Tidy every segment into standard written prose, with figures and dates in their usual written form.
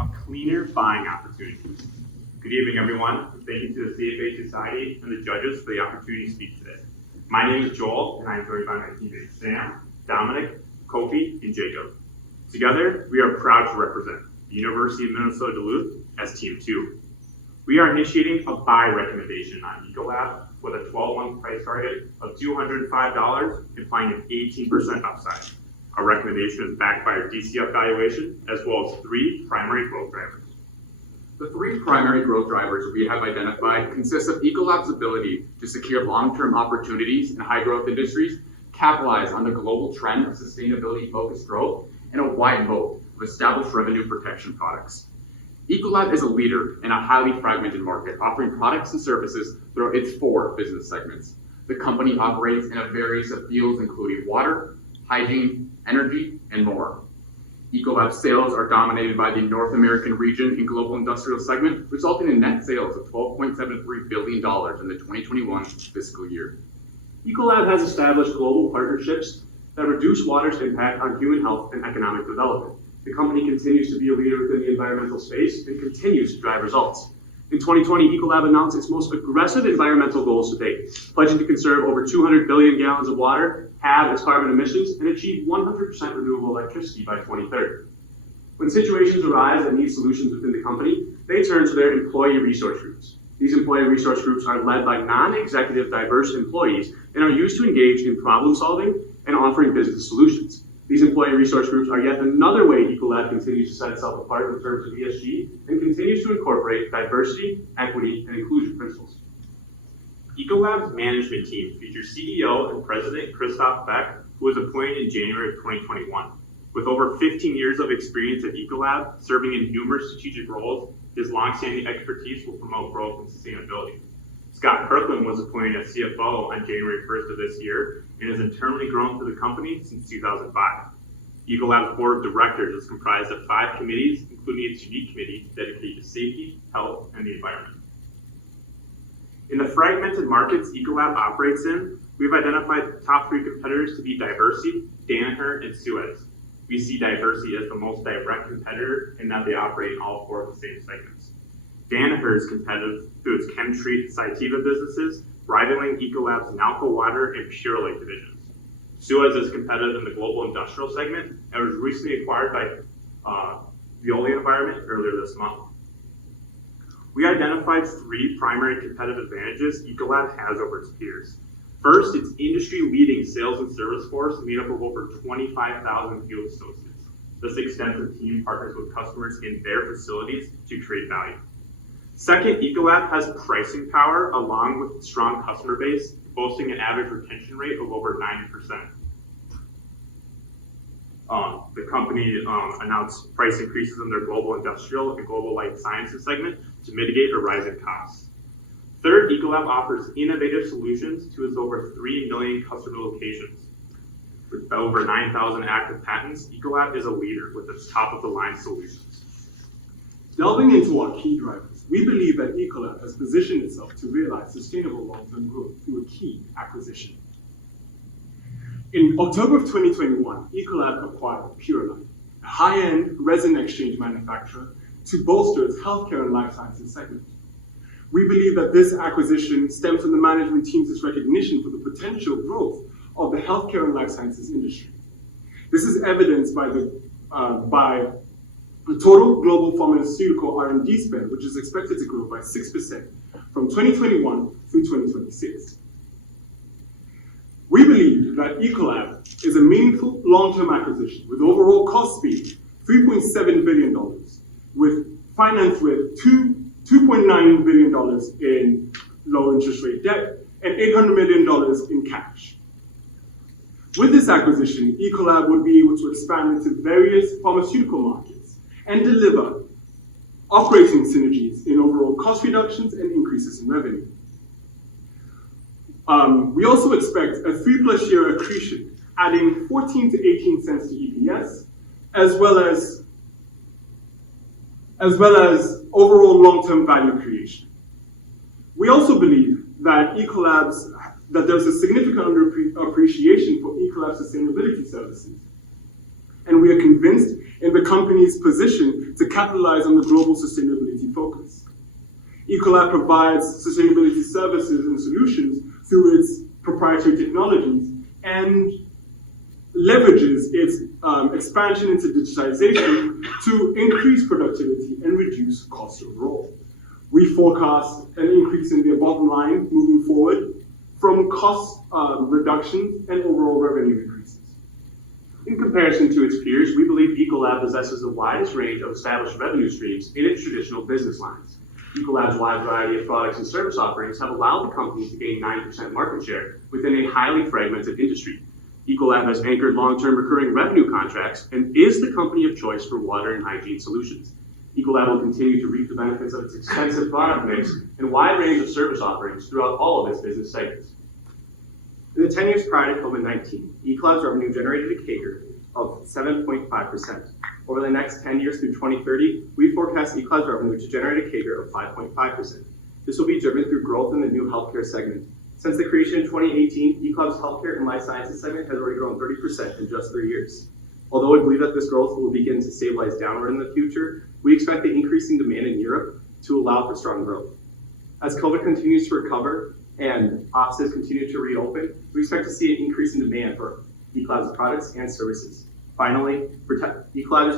a cleaner buying opportunity. Good evening, everyone. Thank you to the CFA Society and the judges for the opportunity to speak today. My name is Joel, and I'm joined by my teammates Sam, Dominic, Kofi, and Jacob. Together, we are proud to represent the University of Minnesota Duluth as Team 2. We are initiating a buy recommendation on Ecolab with a 12-month price target of $205, implying an 18% upside. Our recommendation is backed by our DCF valuation, as well as 3 primary growth drivers. The 3 primary growth drivers we have identified consist of Ecolab's ability to secure long-term opportunities in high-growth industries, capitalize on the global trend of sustainability-focused growth, and a wide moat of established revenue protection products. Ecolab is a leader in a highly fragmented market, offering products and services through its 4 business segments. The company operates in a various of fields including water, hygiene, energy, and more. Ecolab's sales are dominated by the North American region and global industrial segment, resulting in net sales of $12.73 billion in the 2021 fiscal year. Ecolab has established global partnerships that reduce water's impact on human health and economic development. The company continues to be a leader within the environmental space and continues to drive results. In 2020, Ecolab announced its most aggressive environmental goals to date, pledging to conserve over 200 billion gallons of water, halve its carbon emissions, and achieve 100% renewable electricity by 2030. When situations arise that need solutions within the company, they turn to their employee resource groups. These employee resource groups are led by non-executive diverse employees and are used to engage in problem solving and offering business solutions. These employee resource groups are yet another way Ecolab continues to set itself apart in terms of ESG and continues to incorporate diversity, equity, and inclusion principles. Ecolab's management team features CEO and President Christoph Beck, who was appointed in January of 2021. With over 15 years of experience at Ecolab, serving in numerous strategic roles, his longstanding expertise will promote growth and sustainability. Scott Kirkland was appointed as CFO on January 1st of this year and has internally grown through the company since 2005. Ecolab's board of directors is comprised of 5 committees, including its unique committee dedicated to safety, health, and the environment. In the fragmented markets Ecolab operates in, we've identified the top 3 competitors to be Diversey, Danaher, and Suez. We see Diversey as the most direct competitor in that they operate in all 4 of the same segments. Danaher is competitive through its ChemTreat Cytiva businesses, rivaling Ecolab's Nalco Water and Purolite divisions. Suez is competitive in the global industrial segment and was recently acquired by Veolia Environment earlier this month. We identified 3 primary competitive advantages Ecolab has over its peers. First, its industry-leading sales and service force made up of over 25,000 field associates. This extensive team partners with customers in their facilities to create value. Second, Ecolab has pricing power along with a strong customer base, boasting an average retention rate of over 90%. The company announced price increases in their global industrial and global life sciences segment to mitigate a rise in costs. Third, Ecolab offers innovative solutions to its over 3 million customer locations. With over 9,000 active patents, Ecolab is a leader with its top-of-the-line solutions. Delving into our key drivers, we believe that Ecolab has positioned itself to realize sustainable long-term growth through a key acquisition. In October of 2021, Ecolab acquired Purolite, a high-end resin exchange manufacturer, to bolster its healthcare and life sciences segment. We believe that this acquisition stems from the management team's recognition for the potential growth of the healthcare and life sciences industry. This is evidenced by the total global pharmaceutical R&D spend, which is expected to grow by 6% from 2021 through 2026. We believe that Ecolab is a meaningful long-term acquisition with overall cost being $3.7 billion, financed with $2.9 billion in low interest rate debt and $800 million in cash. With this acquisition, Ecolab would be able to expand into various pharmaceutical markets and deliver operating synergies in overall cost reductions and increases in revenue. We also expect a 3+ year accretion, adding 14 to 18 cents to EPS, as well as overall long-term value creation. We also believe that there's a significant underappreciation for Ecolab's sustainability services. and we are convinced in the company's position to capitalize on the global sustainability focus. Ecolab provides sustainability services and solutions through its proprietary technologies and leverages its expansion into digitalization to increase productivity and reduce costs overall. We forecast an increase in their bottom line moving forward from cost reductions and overall revenue increases. In comparison to its peers, we believe Ecolab possesses the widest range of established revenue streams in its traditional business lines. Ecolab's wide variety of products and service offerings have allowed the company to gain 9% market share within a highly fragmented industry. Ecolab has anchored long-term recurring revenue contracts and is the company of choice for water and hygiene solutions. Ecolab will continue to reap the benefits of its extensive product mix and wide range of service offerings throughout all of its business segments. In the 10 years prior to COVID-19, Ecolab's revenue generated a CAGR of 7.5%. Over the next 10 years through 2030, we forecast Ecolab's revenue to generate a CAGR of 5.5%. This will be driven through growth in the new healthcare segment. Since the creation in 2018, Ecolab's healthcare and life sciences segment has already grown 30% in just 3 years. Although we believe that this growth will begin to stabilize downward in the future, we expect the increasing demand in Europe to allow for strong growth. As COVID continues to recover and offices continue to reopen, we expect to see an increase in demand for Ecolab's products and services. Finally, Ecolab's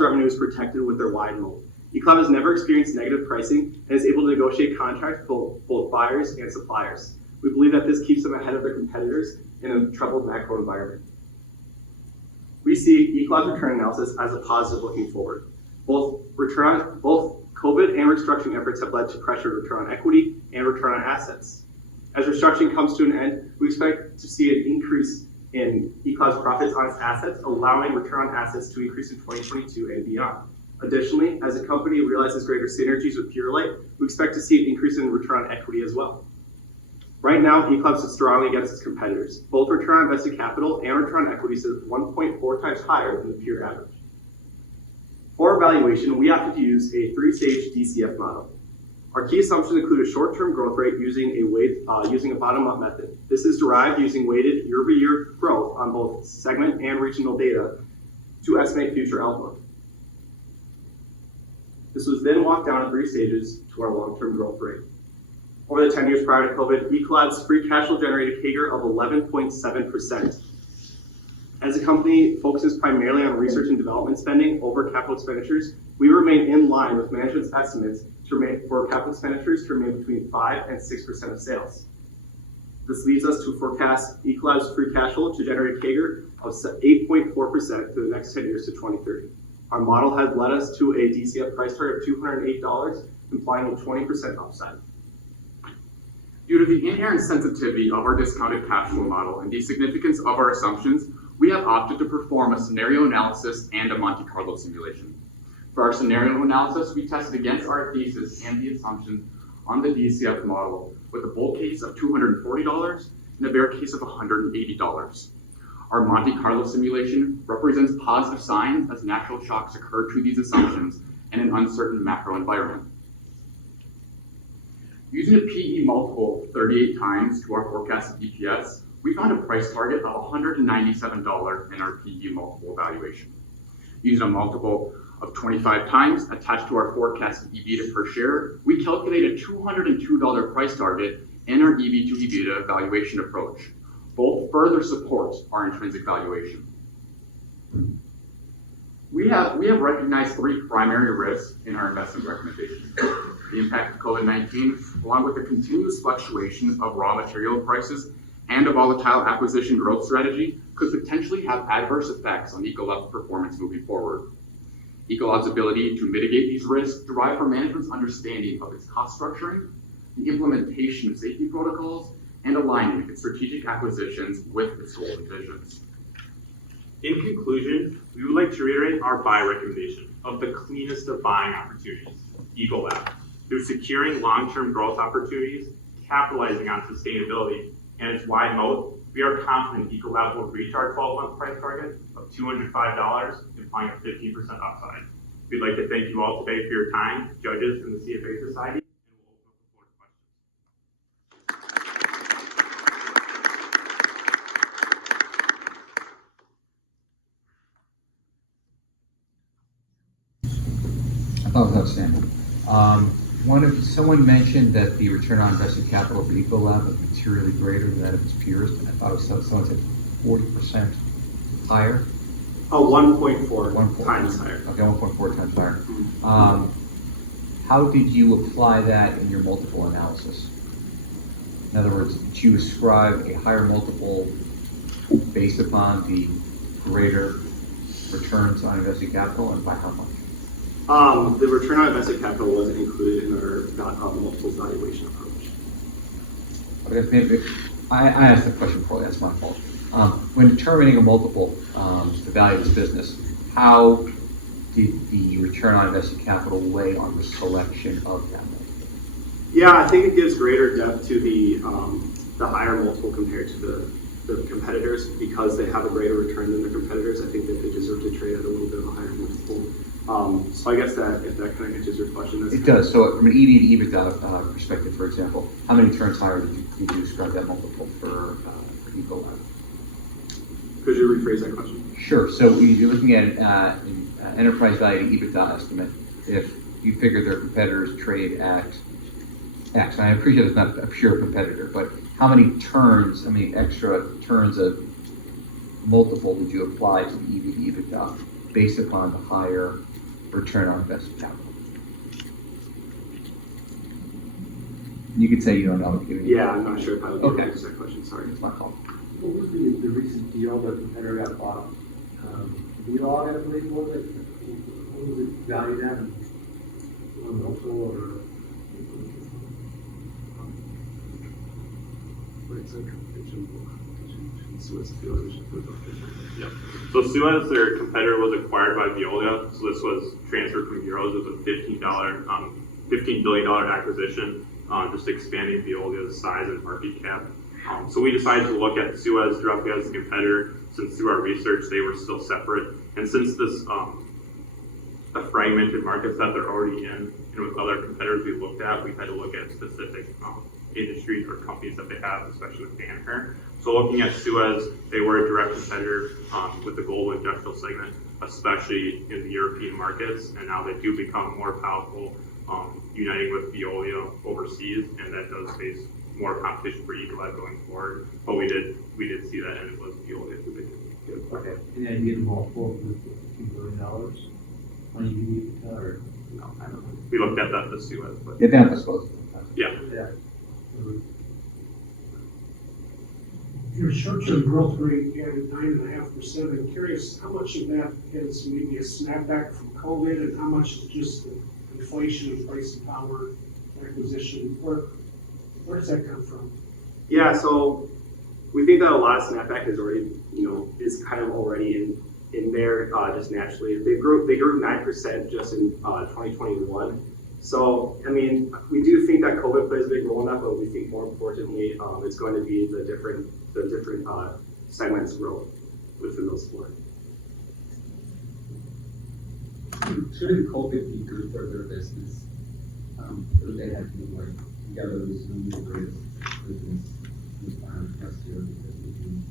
revenue is protected with their wide moat. Ecolab has never experienced negative pricing and is able to negotiate contracts with both buyers and suppliers. We believe that this keeps them ahead of their competitors in a troubled macro environment. We see Ecolab's return analysis as a positive looking forward. Both COVID and restructuring efforts have led to pressured return on equity and return on assets. As restructuring comes to an end, we expect to see an increase in Ecolab's profits on its assets, allowing return on assets to increase in 2022 and beyond. Additionally, as the company realizes greater synergies with Purolite, we expect to see an increase in return on equity as well. Right now, Ecolab sits strongly against its competitors. Both return on invested capital and return on equity is 1.4 times higher than the peer average. For evaluation, we opted to use a 3-stage DCF model. Our key assumptions include a short-term growth rate using a bottom-up method. This is derived using weighted year-over-year growth on both segment and regional data to estimate future outlook. This was then walked down in 3 stages to our long-term growth rate. Over the 10 years prior to COVID, Ecolab's free cash flow generated a CAGR of 11.7%. As the company focuses primarily on research and development spending over capital expenditures, we remain in line with management's estimates for capital expenditures to remain between 5 and 6% of sales. This leads us to forecast Ecolab's free cash flow to generate a CAGR of 8.4% for the next 10 years to 2030. Our model has led us to a DCF price target of $208, implying a 20% upside. Due to the inherent sensitivity of our discounted cash flow model and the significance of our assumptions, we have opted to perform a scenario analysis and a Monte Carlo simulation. For our scenario analysis, we tested against our thesis and the assumptions on the DCF model with a bull case of $240 and a bear case of $180. Our Monte Carlo simulation represents positive signs as natural shocks occur to these assumptions in an uncertain macro environment. Using a PE multiple of 38 times to our forecasted EPS, we found a price target of $197 in our PE multiple valuation. Using a multiple of 25 times attached to our forecasted EBITDA per share, we calculate a $202 price target in our EV to EBITDA valuation approach. Both further support our intrinsic valuation. We have recognized 3 primary risks in our investment recommendations. The impact of COVID-19, along with the continuous fluctuation of raw material prices and a volatile acquisition growth strategy, could potentially have adverse effects on Ecolab's performance moving forward. Ecolab's ability to mitigate these risks derive from management's understanding of its cost structuring, the implementation of safety protocols, and aligning its strategic acquisitions with its goals and visions. In conclusion, we would like to reiterate our buy recommendation of the cleanest of buying opportunities, Ecolab. Through securing long-term growth opportunities, capitalizing on sustainability, and its wide moat, we are confident Ecolab will reach our 12-month price target of $205, implying a 15% upside. We'd like to thank you all today for your time, judges in the CFA Society. thought it was outstanding. Someone mentioned that the return on invested capital for Ecolab was materially greater than that of its peers. I thought it was someone said 40% higher. 1.4 times higher. Okay, 1.4 times higher. How did you apply that in your multiple analysis? In other words, did you ascribe a higher multiple based upon the greater returns on invested capital, and by how much? The return on invested capital wasn't included in our multiples valuation approach. Okay, maybe, I asked the question before, that's my fault. When determining a multiple, the value of this business, how did the return on invested capital weigh on the selection of that multiple? Yeah, I think it gives greater depth to the higher multiple compared to the competitors because they have a greater return than their competitors. I think that they deserve to trade at a little bit of a higher multiple. So I guess that if that kind of answers your question, It does. So from an EV to EBITDA perspective, for example, how many turns higher did you describe that multiple for Ecolab? Could you rephrase that question? Sure. So you're looking at an enterprise value to EBITDA estimate. If you figure their competitors trade at X, and I appreciate it's not a pure competitor, but how many extra turns of multiple did you apply to the EV to EBITDA based upon the higher return on invested capital? You could say you don't know. Yeah, I'm not sure if I would be able to Okay. answer that question. Sorry. It's my fault. What was the recent deal that the competitor got bought? V-Log, I believe, was it? What was it valued at? And multiple or? Yeah. So Suez, their competitor, was acquired by Veolia. So this was transferred from Euros. It was a $15 billion acquisition, just expanding Veolia's size and market cap. So we decided to look at Suez directly as a competitor, since through our research they were still separate, and since this a fragmented markets that they're already in, and with other competitors we looked at, we had to look at specific industries or companies that they have, especially with Danaher. So looking at Suez, they were a direct competitor with the global industrial segment, especially in the European markets, and now they do become more powerful, uniting with Veolia overseas, and that does face more competition for Ecolab going forward. But we did see that, and it was Veolia who they did. Okay. And then you get multiple with $15 billion on EV or? No, I don't know. We looked at that the Suez, but They don't disclose it. yeah. Yeah. Your short-term growth rate at 9.5%, I'm curious how much of that is maybe a snapback from COVID and how much is just the inflation and pricing power acquisition? Where does that come from? Yeah, so we think that a lot of snapback is already, is kind of already in there just naturally. They grew 9% just in 2021. So, I mean, we do think that COVID plays a big role in that, but we think more importantly, it's going to be the different segments growth within those four. Shouldn't COVID be good for their business? So they have to work together with some of the greatest business last year because we can.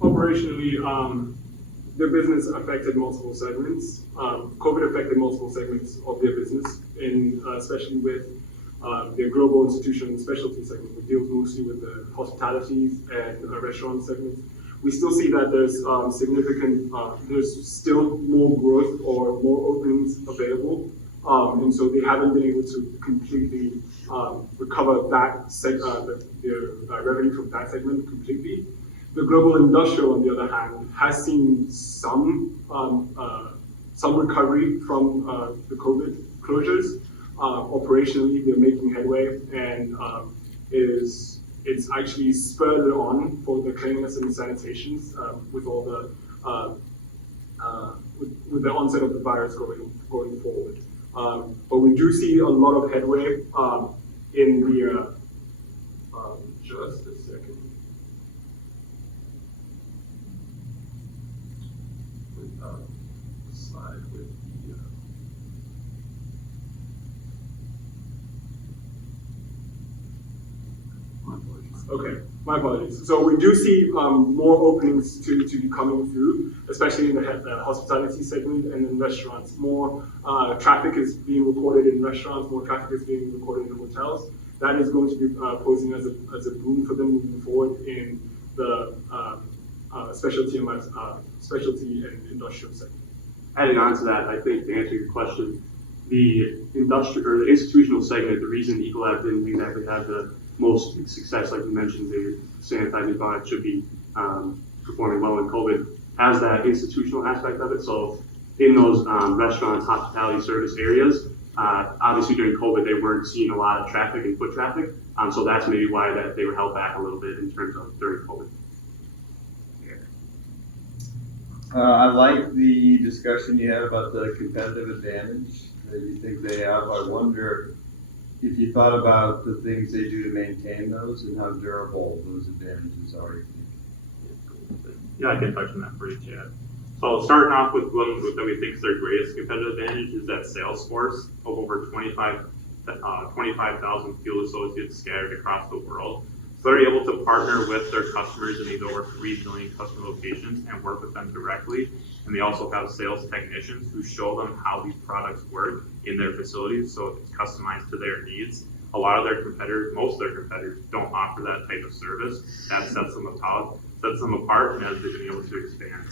Operationally, their business affected multiple segments. COVID affected multiple segments of their business, especially with their global institutional and specialty segment, which deals mostly with the hospitality and restaurant segments. We still see that there's there's still more growth or more openings available, and so they haven't been able to completely recover their revenue from that segment completely. The global industrial, on the other hand, has seen some recovery from the COVID closures. Operationally, they're making headway, and it's actually spurred on for the cleanliness and sanitations with all the with the onset of the virus going forward. But we do see a lot of headway in the just a second. Slide with the my apologies. Okay, my apologies. So we do see more openings to be coming through, especially in the hospitality segment and in restaurants. More traffic is being recorded in restaurants, more traffic is being recorded in hotels. That is going to be posing as a boom for them moving forward in the specialty and industrial sector. Adding on to that, I think to answer your question, the industrial or the institutional segment, the reason Ecolab didn't exactly have the most success, like you mentioned, the sanitizing product should be performing well in COVID, has that institutional aspect of it. So in those restaurants, hospitality service areas, obviously during COVID, they weren't seeing a lot of traffic and foot traffic. So that's maybe why that they were held back a little bit in terms of during COVID. I like the discussion you had about the competitive advantage that you think they have. I wonder if you thought about the things they do to maintain those and how durable those advantages are, you think? Yeah, I can touch on that for you, Chad. So starting off with one that we think is their greatest competitive advantage is that sales force of over 25,000 field associates scattered across the world. So they're able to partner with their customers in these over 3 million customer locations and work with them directly. And they also have sales technicians who show them how these products work in their facilities, so it's customized to their needs. A lot of their competitors, most of their competitors, don't offer that type of service. That sets them apart, and as they've been able to expand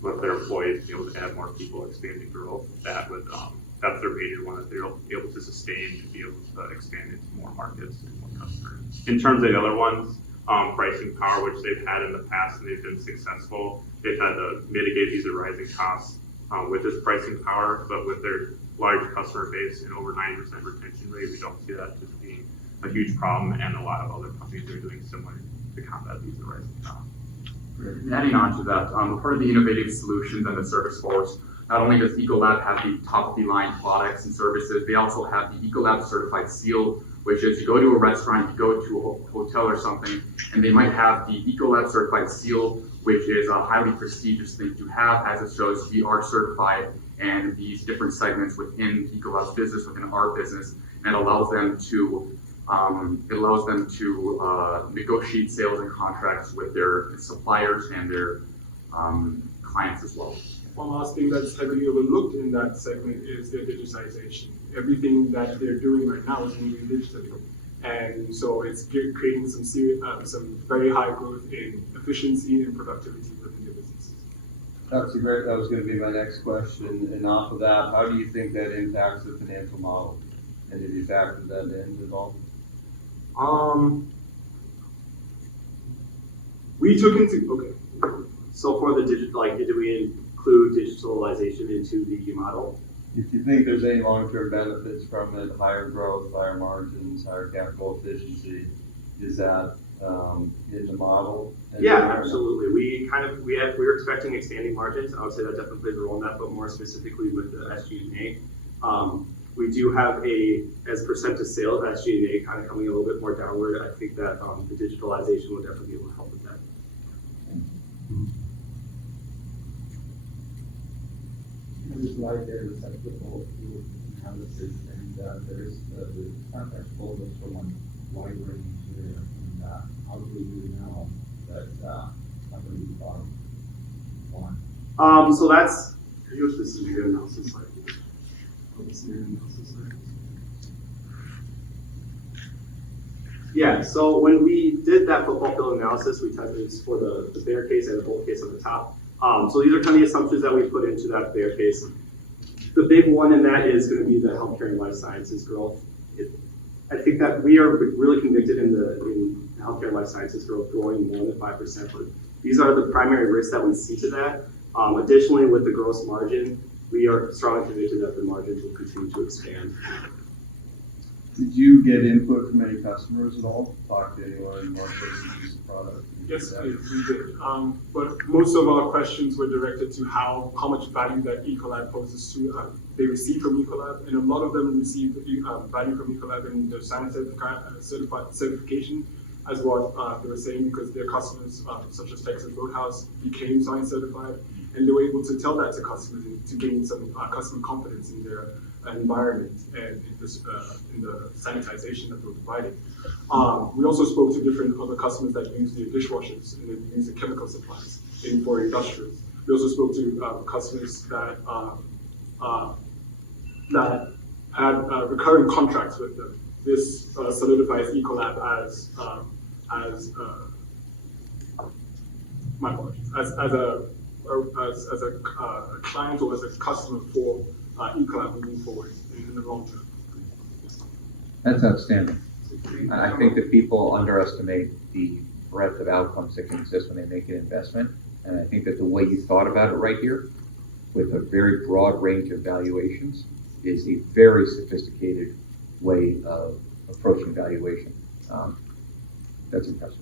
with their employees, be able to add more people, expand and grow. That's their major one that they're able to sustain and be able to expand into more markets and more customers. In terms of the other ones, pricing power, which they've had in the past and they've been successful. They've had to mitigate these rising costs with this pricing power, but with their large customer base and over 90% retention rate, we don't see that just being a huge problem, and a lot of other companies are doing similar to combat these rising costs. Adding on to that, part of the innovative solutions and the service force, not only does Ecolab have the top-of-the-line products and services, they also have the Ecolab certified seal, which is you go to a restaurant, you go to a hotel or something, and they might have the Ecolab certified seal, which is a highly prestigious thing to have, as it shows we are certified in these different segments within Ecolab's business, within our business, and it allows them to negotiate sales and contracts with their suppliers and their clients as well. One last thing that's heavily overlooked in that segment is their digitization. Everything that they're doing right now is moving digitally. And so it's creating some very high growth in efficiency and productivity within their businesses. That was going to be my next question. And off of that, how do you think that impacts the financial model? And did you factor that in at all? We took into, so for the digital, did we include digitalization into the model? If you think there's any long-term benefits from it, higher growth, higher margins, higher capital efficiency, is that in the model? Yeah, absolutely. We were expecting expanding margins. I would say that definitely plays a role in that, but more specifically with the SG&A. We do have as percent of sales, SG&A kind of coming a little bit more downward. I think that the digitalization will definitely be able to help with that. This slide there is applicable to analysis, and there is the contract folder from a wide range here, and how do we do now that somebody bought one? So that's, here's the scenario analysis slide. Yeah, so when we did that football field analysis, we tested this for the bear case and the bull case on the top. So these are kind of the assumptions that we put into that bear case. The big one in that is going to be the healthcare and life sciences growth. I think that we are really convicted in the healthcare and life sciences growth growing more than 5%, but these are the primary risks that we see to that. Additionally, with the gross margin, we are strongly convicted that the margins will continue to expand. Did you get input from any customers at all? Talk to anyone in more places use the product? Yes, we did. But most of our questions were directed to how much value that Ecolab poses to they receive from Ecolab, and a lot of them received value from Ecolab in their science certification, as what they were saying, because their customers, such as Texas Roadhouse, became science certified, and they were able to tell that to customers and to gain some customer confidence in their environment and in the sanitization that we're providing. We also spoke to different other customers that use the dishwashers and then use the chemical supplies for industrials. We also spoke to customers that had recurring contracts with them. This solidifies Ecolab as my apologies, as a client or as a customer for Ecolab moving forward in the long term. That's outstanding. I think that people underestimate the breadth of outcomes that can exist when they make an investment. And I think that the way you thought about it right here, with a very broad range of valuations, is a very sophisticated way of approaching valuation. That's impressive.